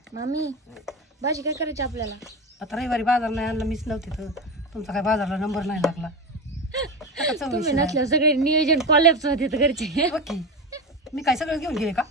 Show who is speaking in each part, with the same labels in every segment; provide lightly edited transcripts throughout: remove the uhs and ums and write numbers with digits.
Speaker 1: मामी भाजी काय करायची आपल्याला?
Speaker 2: आता रविवारी बाजार नाही आणला, मीच नव्हते तर तुमचा काय बाजारला नंबर नाही लागला. आता चौघीशी
Speaker 1: तुम्ही
Speaker 2: नाही.
Speaker 1: नसल्यावर सगळे नियोजन कॉलेजचं होते तर घरचे.
Speaker 2: बघ की, मी काय सगळं घेऊन गेले का?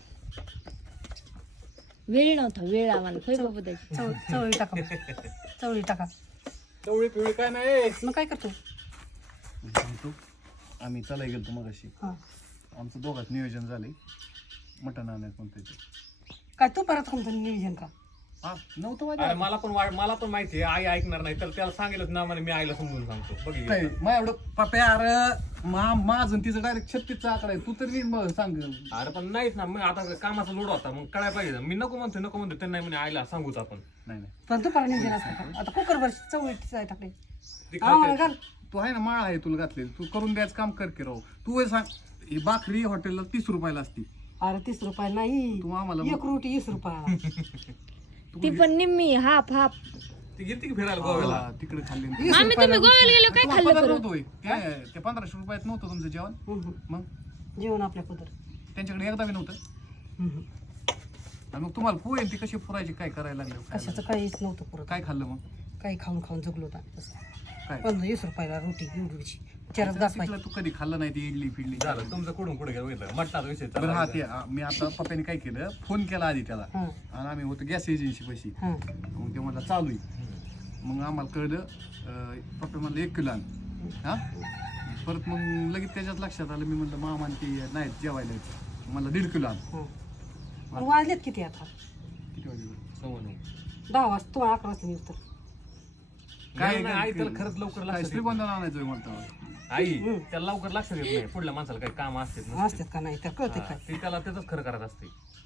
Speaker 1: वेळ नव्हता, वेळ आम्हाला खै बाबू द्यायची.
Speaker 2: चवळी टाका, चवळी टाका.
Speaker 3: चवळी पिवळी काय नाही.
Speaker 2: मग काय करतो?
Speaker 3: सांगतो आम्ही चालाय गेलतो मगाशी.
Speaker 2: हां,
Speaker 3: आमचं दोघात नियोजन झाले मटण आणायचं कोणतं ते.
Speaker 2: काय तू परत कोणतं नियोजन का?
Speaker 3: हा नव्हतं
Speaker 4: अरे
Speaker 3: माझ्या
Speaker 4: मला पण माहिती आहे आई ऐकणार नाही तर त्याला सांगेलच ना म्हणे मी आईला समजून सांगतो
Speaker 3: नाही
Speaker 4: बघितलं
Speaker 3: मग एवढं पप्या अरे माझं तिचं डायरेक्ट 36चा आकडा आहे. तू तरी मग सांग.
Speaker 4: अरे पण नाहीच ना मग आता कामाचा लोड होता मग कळायला पाहिजे मी नको म्हणतो त्यांना नाही म्हणे आईला सांगूच आपण
Speaker 3: नाही नाही
Speaker 2: पण तू परत नियोजन असतं का? आता कुकरवर चवळी टाकले.
Speaker 4: ते
Speaker 2: आम्हाला
Speaker 4: खाते.
Speaker 2: घाल.
Speaker 3: तू आहे ना माळ आहे तुला घातलेली, तू करून द्यायचं काम कर की राव. तू हे सांग ही भाकरी हॉटेलला 30 रुपयाला असती.
Speaker 2: अरे 30 रुपये नाही,
Speaker 3: तू आम्हाला
Speaker 2: 1 रोटी 20 रुपये.
Speaker 1: ती पण निम्मी हाफ हाफ.
Speaker 4: ती गेलती की फिरायला गोव्याला
Speaker 3: तिकडे खाल्ली.
Speaker 1: मामी तुम्ही गोव्याला गेलो काय खाल्लं
Speaker 3: पदार्थ
Speaker 1: बरं?
Speaker 3: नव्हतोय ते 1500 रुपयात नव्हतं तुमचं जेवण. मग
Speaker 2: जेवण आपल्या पदर.
Speaker 3: त्यांच्याकडे एकदा बी नव्हतं. आणि मग तुम्हाला पोहे ती कशी पुरायची काय करायला लागलं
Speaker 2: कशाचं काहीच नव्हतं पुरत.
Speaker 3: काय खाल्लं मग
Speaker 2: काही खाऊन खाऊन जगलो होता
Speaker 3: काय
Speaker 2: 15-20 रुपयाला रोटी एवढीची चारच घास
Speaker 3: तिकडं तू कधी खाल्लं नाही ती इडली फिडली.
Speaker 4: झालं तुमचं कुठून कुठे गेलं बघितलं मटणाचा विषय
Speaker 3: बरं हा
Speaker 4: चालला
Speaker 3: ते मी आता पप्पाने काय केलं, फोन केला आधी त्याला
Speaker 2: हां
Speaker 3: आणि आम्ही होतो गॅस एजन्सी पैसे.
Speaker 2: हां
Speaker 3: मग ते म्हणलं चालू आहे. मग आम्हाला कळलं पप्पा म्हणलं 1 किलो आण. हा परत मग लगेच त्याच्यात लक्षात आलं. मी म्हणलं मामा आणि ती नाही जेवायला यायचं, मला 1.5 किलो आण.
Speaker 2: हां. मग वाजलेत किती आता?
Speaker 3: किती वाजले?
Speaker 2: 10 वाजता. तू 11 वाजता निघतो.
Speaker 3: काय
Speaker 4: आई त्याला खरंच लवकर
Speaker 3: काय
Speaker 4: लक्षात येत
Speaker 3: श्रीगोंदा आणायचं म्हणतो.
Speaker 4: नाही. आई त्याला लवकर लक्षात येत नाही पुढल्या माणसाला काही काम असते
Speaker 2: असतात का नाही तर कळते काय.
Speaker 4: ते त्याला त्याच खरं करत असते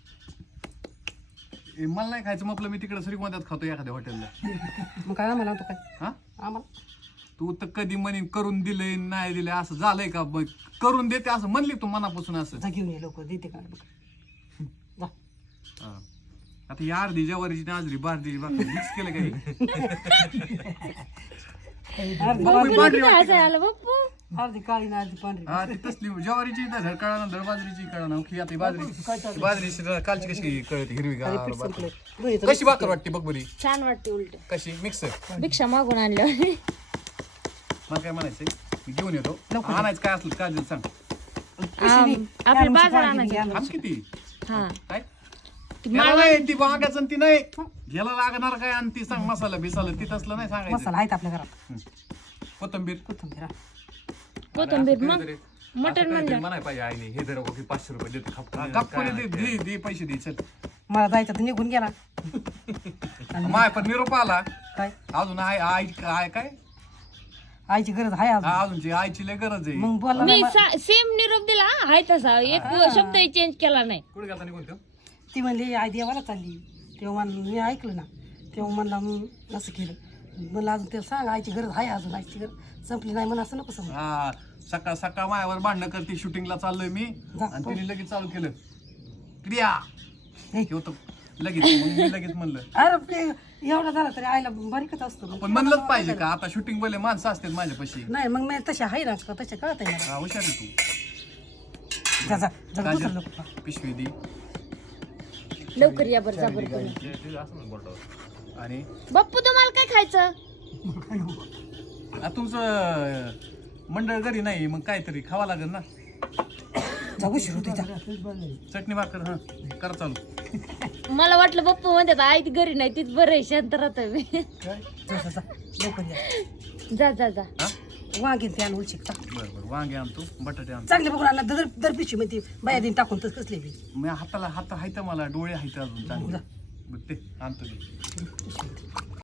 Speaker 3: मला नाही खायचं म्हटलं मी तिकडे श्रीगोंद्यात खातो एखाद्या हॉटेलला.
Speaker 2: मग काय आम्हाला आणतो काय?
Speaker 3: हा
Speaker 2: आम्हाला
Speaker 3: तू तर कधी म्हणे करून दिलंय नाही दिलंय असं झालंय का? मग करून देते असं म्हणली तू मनापासून असं.
Speaker 2: जा घेऊन ये लवकर देते काय बघ. जा.
Speaker 3: हा. आता ही अर्धी ज्वारीची नाजरी बारडी बाकी मिक्स केलं काही.
Speaker 2: अर्धी
Speaker 1: बप्पूला किती हसायला आलं बप्पू.
Speaker 2: अर्धी काळी ना अर्धी पांढरी.
Speaker 3: हा ती तसली ज्वारीची धड कळा धड बाजरीची कळा ना की आता बाजरीची कालची कशी कळते हिरवी गार कशी भाकर वाटते बघ बरी.
Speaker 1: छान वाटते उलट.
Speaker 3: कशी मिक्स
Speaker 1: भिक्षा मागून आणलं.
Speaker 3: मला काय म्हणायचंय मी घेऊन येतो. आणायचं काय असलं काय दिलं सांग.
Speaker 1: आपल्या बाजार आणायचं.
Speaker 3: आम किती
Speaker 1: हा
Speaker 3: काय याला नाही ती वांग्याचं आणि ती नाही याला लागणार काय आणि ती सांग मसाला बिसाला ती तसलं नाही सांगायचं.
Speaker 2: मसाला आहेत आपल्या घरात.
Speaker 3: कोथिंबीर
Speaker 2: कोथिंबीर हा.
Speaker 1: कोथिंबीर मग
Speaker 4: मटण म्हणाय पाहिजे आईने हे जर की 500 रुपये देते
Speaker 3: गप्पाने दे पैसे दे चल.
Speaker 2: मला जायचं तर निघून गेला.
Speaker 3: माय पण निरोप आला
Speaker 2: काय
Speaker 3: अजून आई काय
Speaker 2: आईची गरज आहे अजून.
Speaker 3: अजूनची आईची लय गरज आहे.
Speaker 2: मग बोला
Speaker 1: मी सेम निरोप दिला हाय तसा एक शब्दही चेंज केला नाही.
Speaker 4: कुठे गेला निघून तो
Speaker 2: ती म्हणली आई देवाला चालली. तेव्हा मी ऐकलं ना, तेव्हा म्हणला मग असं केलं. म्हणलं अजून ते सांग आईची गरज आहे अजून. आईची गरज संपली नाही म्हणून असं नको समज.
Speaker 3: हा सकाळ सकाळ मायावर भांडणं करते शूटिंगला चाललोय मी
Speaker 2: जा,
Speaker 3: आणि तिने लगेच चालू केलं क्रिया हे होतं लगेच. मग मी लगेच म्हणलं
Speaker 2: अरे ते एवढा झाला तरी आईला बारीकच असतो.
Speaker 3: पण म्हणलंच पाहिजे का आता शूटिंग बोले माणसं असतात माझ्यापाशी.
Speaker 2: नाही मग मी तशा आहे ना का तशा कळत आहे.
Speaker 3: हा हुशार आहे तू.
Speaker 2: जा जा जा दुसरं
Speaker 3: काजल,
Speaker 2: लोक.
Speaker 3: पिशवी दे
Speaker 1: लवकर या बरं जा बरं कोणी.
Speaker 4: असं बोलतो
Speaker 3: आणि
Speaker 1: बप्पू तुम्हाला काय खायचं?
Speaker 3: तुमचं मंडळ घरी नाही मग काहीतरी खावा लागेल ना.
Speaker 2: जा उशीर होते जा.
Speaker 3: चटणी भाकर हा करा चालू.
Speaker 1: मला वाटलं बप्पू म्हणतात आई ती घरी नाही तीच बरं आहे शांत राहतोय मी.
Speaker 2: जा जा जा लवकर या.
Speaker 1: जा जा जा.
Speaker 3: हा
Speaker 2: वांगे ते आणून शिकता
Speaker 3: बरं बरं वांगे आणतो बटाटे आणतो.
Speaker 2: चांगले बघून आणला दर पिशवी मध्ये बाया दिन टाकून तर कसले बी.
Speaker 3: मी हाताला हात आहे मला डोळे आहेत अजून चांगले.
Speaker 2: जा.
Speaker 3: बघ ते आणतो ते.
Speaker 2: पिशवी.